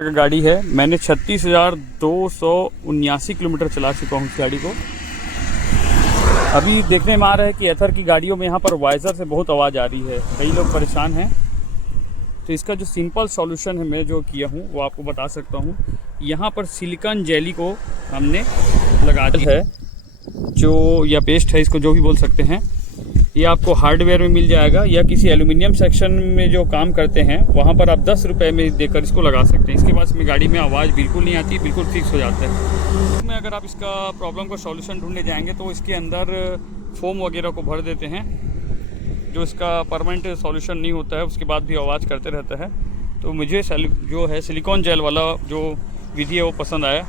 गाड़ी है। मैंने 36,279 किलोमीटर चला चुका हूँ इस गाड़ी को। अभी देखने में आ रहा है कि एथर की गाड़ियों में यहाँ पर वाइज़र से बहुत आवाज़ आ रही है, कई लोग परेशान हैं। तो इसका जो सिंपल सॉल्यूशन है मैं जो किया हूँ वो आपको बता सकता हूँ। यहाँ पर सिलिकॉन जेली को हमने लगा दिया है, जो या पेस्ट है, इसको जो भी बोल सकते हैं। ये आपको हार्डवेयर में मिल जाएगा या किसी एल्यूमिनियम सेक्शन में जो काम करते हैं वहाँ पर आप 10 रुपये में देकर इसको लगा सकते हैं। इसके बाद में गाड़ी में आवाज़ बिल्कुल नहीं आती, बिल्कुल फिक्स हो जाता है। इसमें अगर आप इसका प्रॉब्लम का सॉल्यूशन ढूंढने जाएंगे तो इसके अंदर फोम वगैरह को भर देते हैं, जो इसका परमानेंट सॉल्यूशन नहीं होता है, उसके बाद भी आवाज़ करते रहता है। तो मुझे जो है सिलिकॉन जेल वाला जो विधि है वो पसंद आया।